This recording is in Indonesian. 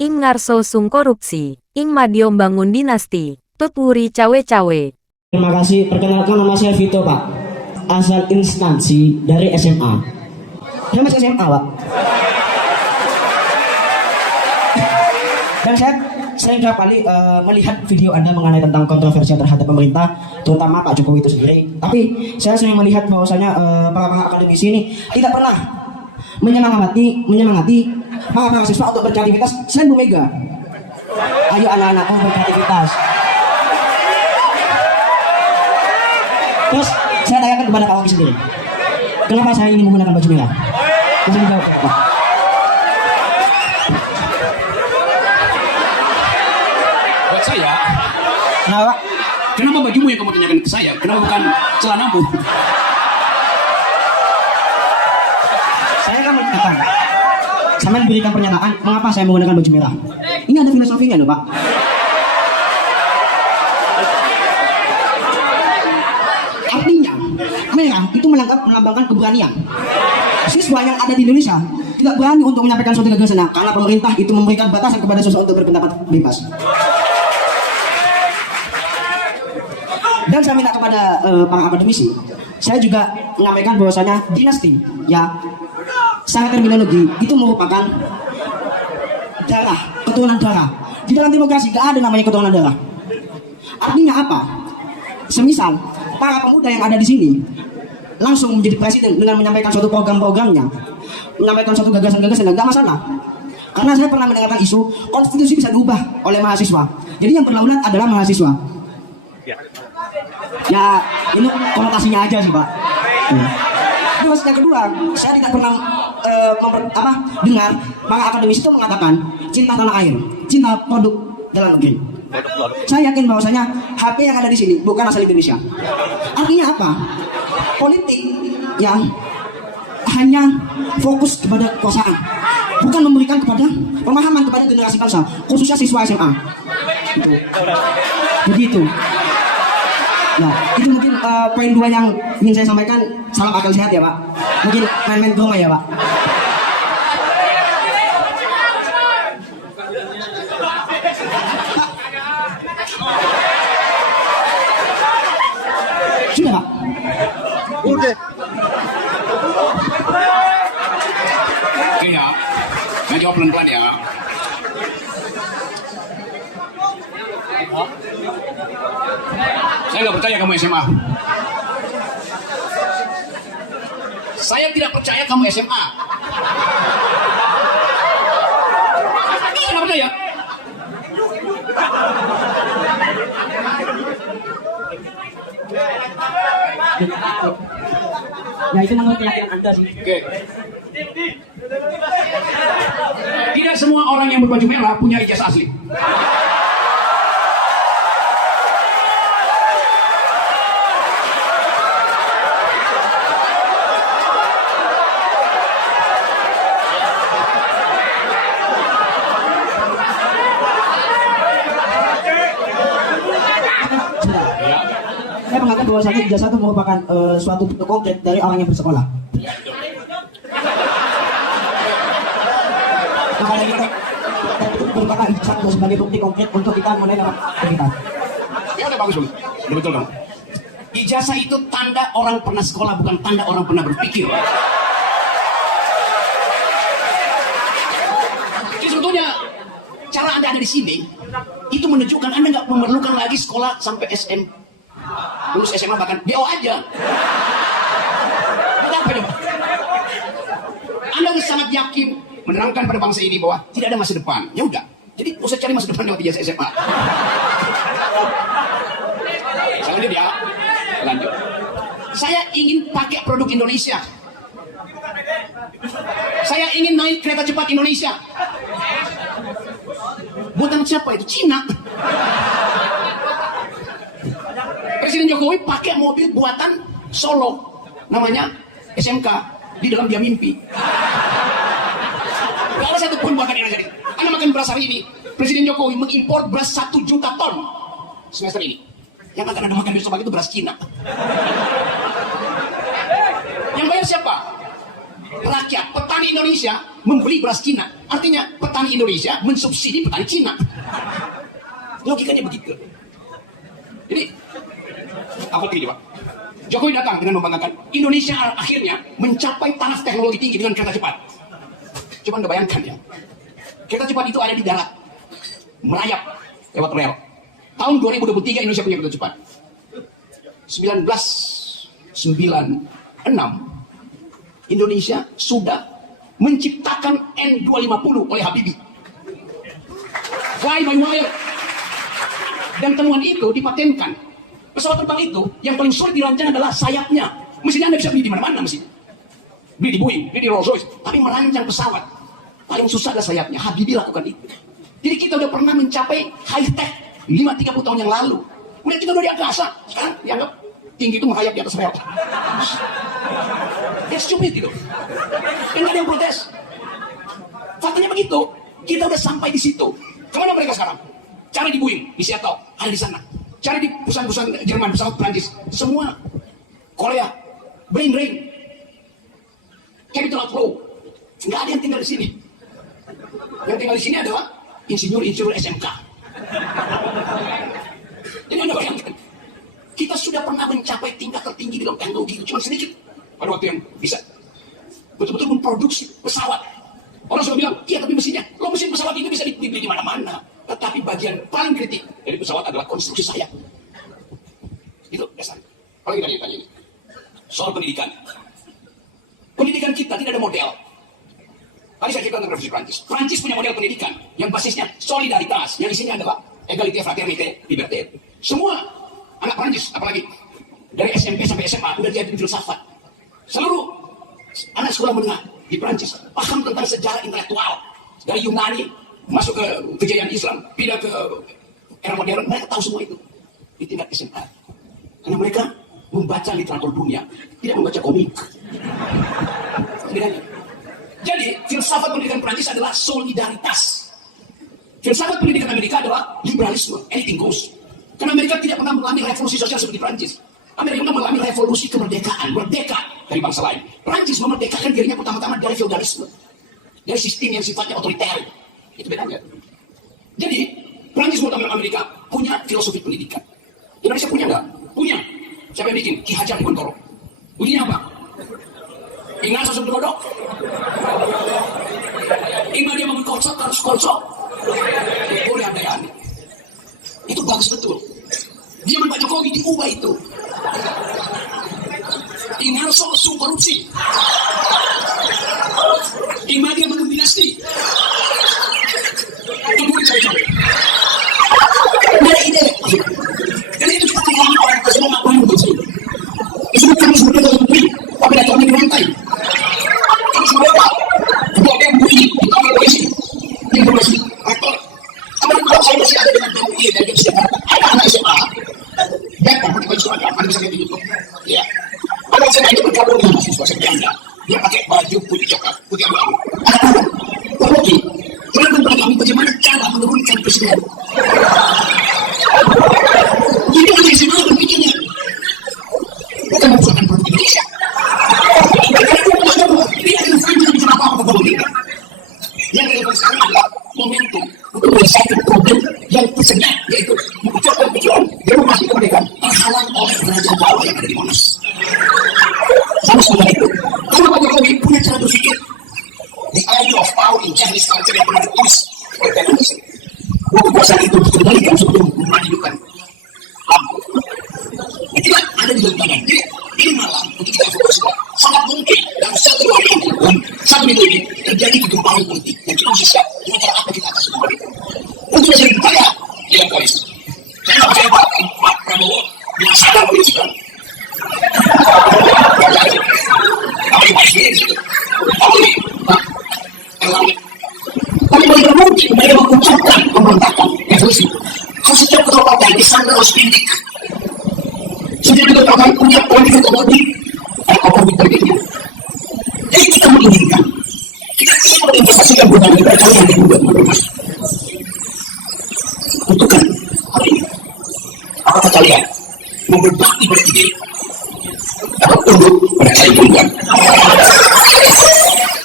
Ing ngarso sung korupsi, ing madyo bangun dinasti, tut wuri cawe-cawe. Terima kasih, perkenalkan nama saya Vito Pak. Asal instansi dari SMA. Saya masih SMA Pak. Dan saya sering kali melihat video Anda mengenai tentang kontroversi terhadap pemerintah, terutama Pak Jokowi itu sendiri. Tapi saya sering melihat bahwasanya para akademisi ini tidak pernah menyemangati para mahasiswa untuk berkreativitas selain Bu Mega. Ayo anak-anakku berkreativitas. Terus saya tanyakan kepada Pak Waki sendiri, kenapa saya ingin menggunakan baju merah? Bisa dijawab Pak? Buat saya, Kenapa? kenapa bajumu yang kamu tanyakan ke saya? Kenapa bukan celanamu? Saya kan mengatakan, sampai berikan pernyataan mengapa saya menggunakan baju merah. Ini ada filosofinya loh Pak. Artinya, merah itu melambangkan keberanian. Siswa yang ada di Indonesia tidak berani untuk menyampaikan suatu gagasan karena pemerintah itu memberikan batasan kepada siswa untuk berpendapat bebas. Dan saya minta kepada para akademisi, saya juga menyampaikan bahwasanya dinasti, ya, secara terminologi itu merupakan darah, keturunan darah. Di dalam demokrasi gak ada namanya keturunan darah. Artinya apa? Semisal para pemuda yang ada di sini langsung menjadi presiden dengan menyampaikan suatu program-programnya, menyampaikan suatu gagasan-gagasan, gak masalah. Karena saya pernah mendengarkan isu konstitusi bisa diubah oleh mahasiswa. Jadi yang berdaulat adalah mahasiswa. Ya, ini konotasinya aja sih Pak. Terus yang kedua, saya tidak pernah dengar para akademisi itu mengatakan cinta tanah air, cinta produk dalam negeri. Saya yakin bahwasanya HP yang ada di sini bukan asal Indonesia. Artinya apa? Politik yang hanya fokus kepada kekuasaan, bukan memberikan kepada pemahaman kepada generasi bangsa, khususnya siswa SMA. Begitu. Nah, itu mungkin poin dua yang ingin saya sampaikan. Salam akal sehat ya Pak. Mungkin main-main ke rumah ya Pak. Sudah Pak? Udah. Oke ya, saya jawab pelan-pelan ya. Saya nggak percaya kamu SMA. Saya tidak percaya kamu SMA. Saya nggak percaya. Ya itu menurut keyakinan Anda sih. Oke. Tidak semua orang yang berbaju merah punya ijazah asli. Saya menganggap bahwasanya ijazah itu merupakan suatu bentuk konkret dari orang yang bersekolah. Makanya kita merupakan ijazah sebagai bukti konkret untuk kita menilai kita. Ya udah bagus, udah betul kan? Ijazah itu tanda orang pernah sekolah, bukan tanda orang pernah berpikir. Jadi sebetulnya cara Anda ada di sini itu menunjukkan Anda nggak memerlukan lagi sekolah sampai SM. Lulus SMA bahkan DO aja. Kenapa coba? Anda sangat yakin menerangkan pada bangsa ini bahwa tidak ada masa depan. Ya udah. Jadi usah cari masa depan lewat ijazah SMA. Saya lanjut ya. Lanjut. Saya ingin pakai produk Indonesia. Saya ingin naik kereta cepat Indonesia. Buatan siapa itu? Cina. Presiden Jokowi pakai mobil buatan Solo, namanya SMK, di dalam dia mimpi. Gak ada satu pun buatan Indonesia. Anda makan beras hari ini, Presiden Jokowi mengimpor beras 1 juta ton semester ini. Yang akan Anda makan besok pagi itu beras Cina. Yang bayar siapa? Rakyat, petani. petani Indonesia membeli beras Cina. Artinya petani Indonesia mensubsidi petani Cina. Logikanya begitu. Jadi, apa ini Pak? Jokowi datang dengan membanggakan Indonesia akhirnya mencapai taraf teknologi tinggi dengan kereta cepat. Coba Anda bayangkan ya. Kereta cepat itu ada di darat, merayap lewat rel. Tahun 2023 Indonesia punya kereta cepat. 1996 Indonesia sudah menciptakan N250 oleh Habibie. Fly by wire. Dan temuan itu dipatenkan. Pesawat terbang itu yang paling sulit dirancang adalah sayapnya. Mesinnya Anda bisa beli di mana-mana mesin. Beli di Boeing, beli di Rolls Royce. Tapi merancang pesawat paling susah adalah sayapnya. Habibie lakukan itu. Jadi kita udah pernah mencapai high tech 5-30 tahun yang lalu. Udah kita udah di angkasa. Sekarang dianggap tinggi itu merayap di atas rel. Ya stupid gitu. Dan gak ada yang protes. Faktanya begitu. Kita udah sampai di situ. Kemana mereka sekarang? Cari di Boeing, di Seattle, ada di sana. Cari di perusahaan-perusahaan Jerman, pesawat Prancis. Semua. Korea. Brain Drain. Capital Outflow. Nggak ada yang tinggal di sini. Yang tinggal di sini adalah insinyur-insinyur SMK. Jadi Anda bayangkan. Kita sudah pernah mencapai tingkat tertinggi dalam teknologi. Cuma sedikit. Pada waktu yang bisa betul-betul memproduksi pesawat. Orang sudah bilang, iya tapi mesinnya. Lo mesin pesawat itu bisa dibeli di mana-mana. Tetapi bagian paling kritik dari pesawat adalah konstruksi sayap. Itu dasar. Apalagi tanya ini. Soal pendidikan. Pendidikan kita tidak ada model. Tadi saya cerita tentang Revolusi Prancis. Prancis punya model pendidikan yang basisnya solidaritas. Yang isinya adalah egalite, fraternite, liberté. Semua anak Prancis, apalagi dari SMP sampai SMA, udah jadi filsafat. Seluruh anak sekolah menengah di Prancis paham tentang sejarah intelektual. Dari Yunani, masuk ke kejayaan Islam, pindah ke era modern, mereka tahu semua itu. Di tingkat SMA. Karena mereka membaca literatur dunia, tidak membaca komik. Bedanya. Jadi, filsafat pendidikan Prancis adalah solidaritas. Filsafat pendidikan Amerika adalah liberalisme, anything goes. Karena Amerika tidak pernah mengalami revolusi sosial seperti Prancis. Amerika mengalami revolusi kemerdekaan, merdeka dari bangsa lain. Prancis memerdekakan dirinya pertama-tama dari feudalisme, dari sistem yang sifatnya otoriter. Itu bedanya. Jadi, Prancis menurut Amerika punya filosofi pendidikan. Indonesia punya nggak? Punya. Siapa yang bikin? Ki Hajar Dewantara. Ujinya apa? Ingat sosok Dodo? Ingat dia bangun konsol, harus konsol. Boleh ada yang aneh. Itu bagus betul. Dia Pak Jokowi diubah itu. Ingat sosok korupsi. Ingat dia bangun dinasti. Itu boleh cari-cari. Ada ide. Jadi itu kita kehilangan orang semua ngapain begitu. Disebut kami sebagai menteri, tapi ada orang di lantai. Kami semua apa? Ketua MUI, Ketua polisi, informasi, rektor. Kalau saya masih ada dengan MUI dan SMA, ada anak SMA, datang pakai baju seragam, ada bisa lihat di YouTube. Ya, ada SMA itu bergabung dengan mahasiswa sebelumnya. Dia pakai baju putih coklat, putih abu-abu. Ada Pak Rocky, terangkan kepada kami bagaimana cara menurunkan presiden. Itu ada SMA berpikirnya. Bukan membuatkan produk Indonesia. Tidak ada yang bisa apa-apa pemerintah. Yang relevan sekarang adalah momentum untuk menyelesaikan problem yang tersedia, yaitu mengucapkan tujuan demokrasi kemerdekaan terhalang oleh kerajaan Jawa yang ada di Monas. Sama semuanya itu. Kalau Pak Jokowi punya cara berpikir, the idea of power in Chinese culture yang pernah ditulis oleh Indonesia. Kekuasaan itu dikembalikan sebelum memajukan. Tidak ada di dalam tangan. Jadi ini malam untuk kita fokus sangat mungkin dalam satu hari ini, dalam satu minggu ini terjadi kegemparan politik dan kita harus siap dengan cara apa kita atas semua itu. Untuk saya bertanya di dalam koalisi. Saya tidak percaya Pak Prabowo dengan sadar politik kan. Apa yang Pak SBY di situ? Apa ini Pak Erlangga? Tapi mereka mungkin mereka mengucapkan pemberontakan revolusi. Kalau setiap ketua partai disandar oleh sprindik. Setiap ketua partai punya politik otomotif. Otomotif politiknya. Jadi kita menginginkan. Kita ingin berinvestasikan bukan kita kalian yang membuat mobilitas. Tentukan hari ini. Apakah kalian mau berbakti pada ide? Atau tunduk pada cari perempuan?